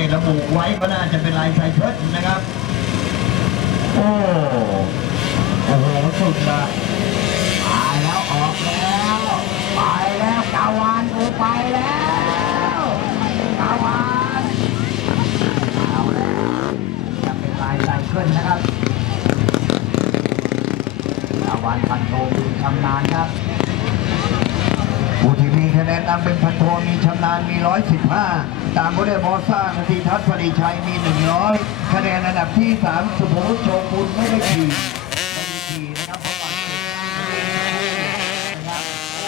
ได้ระบุไว้ก็น่าจะเป็นลายไซเคิลนะครับ โอ้โอ้โหสุดมาไปแล้วออกแล้วไปแล้วกาวานกูไปแล้วกาวานเอาแล้วจะเป็นลายไซเคิลนะครับกาวานพันโทมีชำนาญครับผู้ที่มีคะแนนนำเป็นพันโทมีชำนาญมี115 ตามผู้ได้บอสร้างนาทีทัศน์ปรีชัยมี 100 คะแนนอันดับที่ 3 สุภวุฒิโชกุลไม่ได้ขี่ไม่ได้ขี่นะครับเพราะบาดเจ็บนะครับโอ้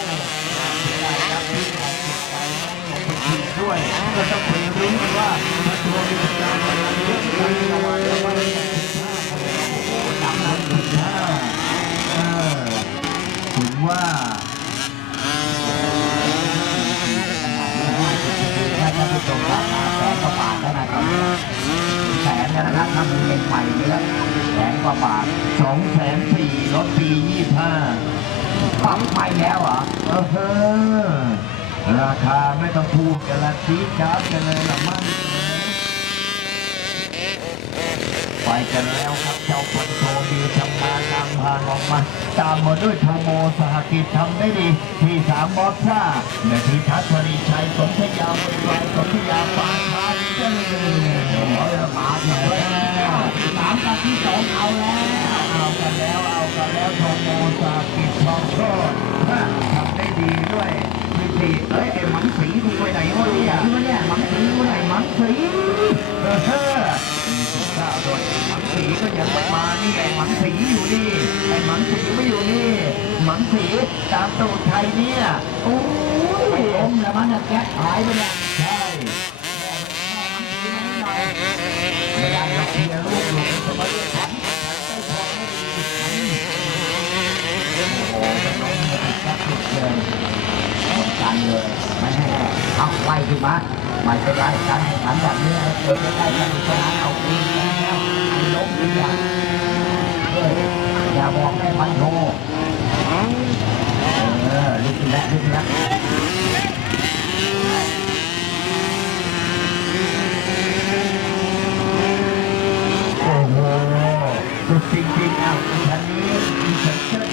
ได้ครับที่บาดเจ็บไปไม่ได้ลงไปขี่ด้วยก็ต้องไปรู้กันว่ามีชำนาญขนาดเยอะไหมระวังระวังโอ้โหนำนั้นถึงห้าเออถึงว่า ถ้าท่านผู้ชมรับมาแสนกว่าบาทแล้นะครับแสนนะครับถ้ามีเป็นใหม่เยอะแสนกว่าบาทสองแสนสี่รถปียี่ห้าปั๊มใหม่แล้วเหรอเออเฮ้อราคาไม่ต้องพูดกันละชี้จ้าบกันเลยละมั่งไปกันแล้วครับเจ้าพันโทมี ออกมา ตามมาด้วยโทโมสหกิจทำได้ดีที่สามบอสซ่านาทีทัศนีชัยสมชยาบริวารสมชยาปานพานเลยเอาละมาเนี่ยสามกับที่สองเอาแล้วเอากันแล้วเอากันแล้วโทโมสหกิจทองโชดทำได้ดีด้วยวิธีเอ้ยไอ้หมันสีมึงไปไหนวะเนี่ย ก็ยังไม่มานี่ไอ้หมันสีอยู่นี่ไอ้หมันสีไม่อยู่นี่หมันสีตามตูดไทยเนี่ยโอ้ยไปอมแล้วมันจะแก๊สหายไปเนี่ยใช่ไม่ได้เราเคลียร์ลูกอยู่สมัยเรียนขันโอ้เป็นลมเลยแก๊สหลุดเลยกันเลยไม่ให้เอาไล่ขึ้นมาไม่เป็นไรการแข่งขันแบบนี้เออใกล้ๆกันชนะเอาอีกแล้วไอ้ล้มอีกอย่างเฮ้ย อย่าบอกให้มันโทเออลุกขึ้นแล้วลุกขึ้นแล้วโอ้โหสุดจริงๆอะคันนี้ฉันเชิด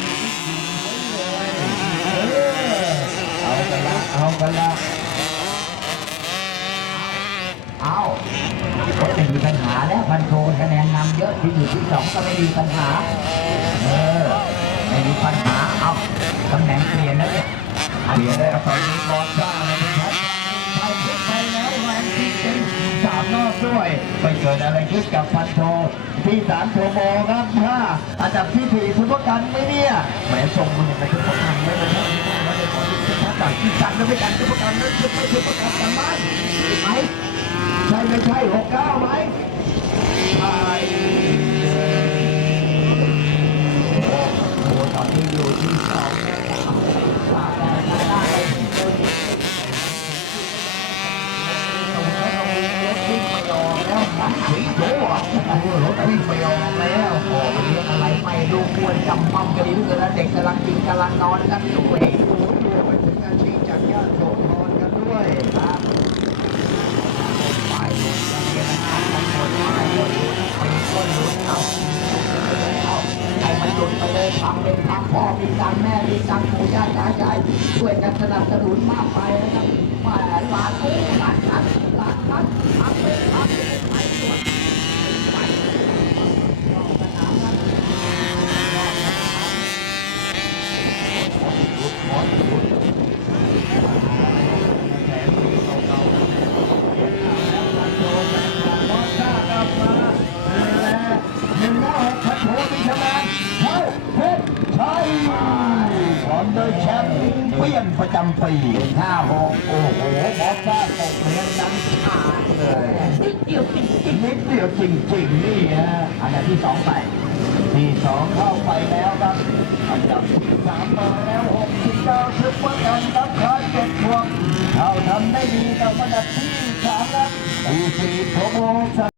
เอากันละเอากันละ เอาก็ ไม่มีปัญหาแล้วพันโทคะแนนนำเยอะที่อยู่ที่สองก็ไม่มีปัญหา เออ ไม่มีปัญหา เอาตำแหน่งเปลี่ยนแล้วเนี่ยเปลี่ยนได้ตอนนี้บอลซ่าเลยนะครับไปขึ้นไปแล้วแรงจริงๆสามนอกด้วยไปเกิดอะไรขึ้นกับพันโทที่สามโทโมครับห้าอันดับที่สี่ทุพกันไหมเนี่ยแหมส่งมันยังไงทุพกันไม่ได้ไม่ได้ไม่ได้ขอที่ชัดๆที่สั่งไม่กันทุพกันนั้นทุพทุพกันกันไหมไหม ใช่ไม่ใช่หกเก้าไหมใช่โอ้โหตอนนี้อยู่ที่สองฝามได้ตรงนี้เรารถวิ่งไม่ออกแล้วมันสีโจ้อะรถวิ่งไปออกแล้วโอ้โหเรียกอะไรไม่รู้ควรจำมั่มกันดีทุกคนนะเด็กกำลังกินกำลังนอนกันอยู่เองโอ้โหรวมไปถึงอาชีพจากญาติโสธรกันด้วยครับ ตังแม่มีตังปู่ย่าตายายช่วยกันสนับสนุนมากไปนะครับแหมหลานโอ้หลานทันหลานทันทำเป็นทำเป็นไปหมดไปรอบสนามครับรอบสนามหลุดหมดหลุด แถมมีเก่าๆแล้วแล้วพันโทแสนผ่านบอสซ่ากลับมาและหนึ่งหน้าหกพันโทมีชนะเข้าเพชรชัยพร้อมโดยแชมป์ เปี้ยนประจำปีห้าหกโอ้โหบอสซ่าตกเรียนดังขาดเลยนิดเดียวจริงนิดเดียวจริงๆนี่ฮะอันดับที่สองไปที่สองเข้าไปแล้วครับอันดับที่สามมาแล้วหกสิบเก้าทุกวันกันรับคาเจ็ดพวงเขาทำได้ดีกับอันดับที่สามครับที่สี่โทโม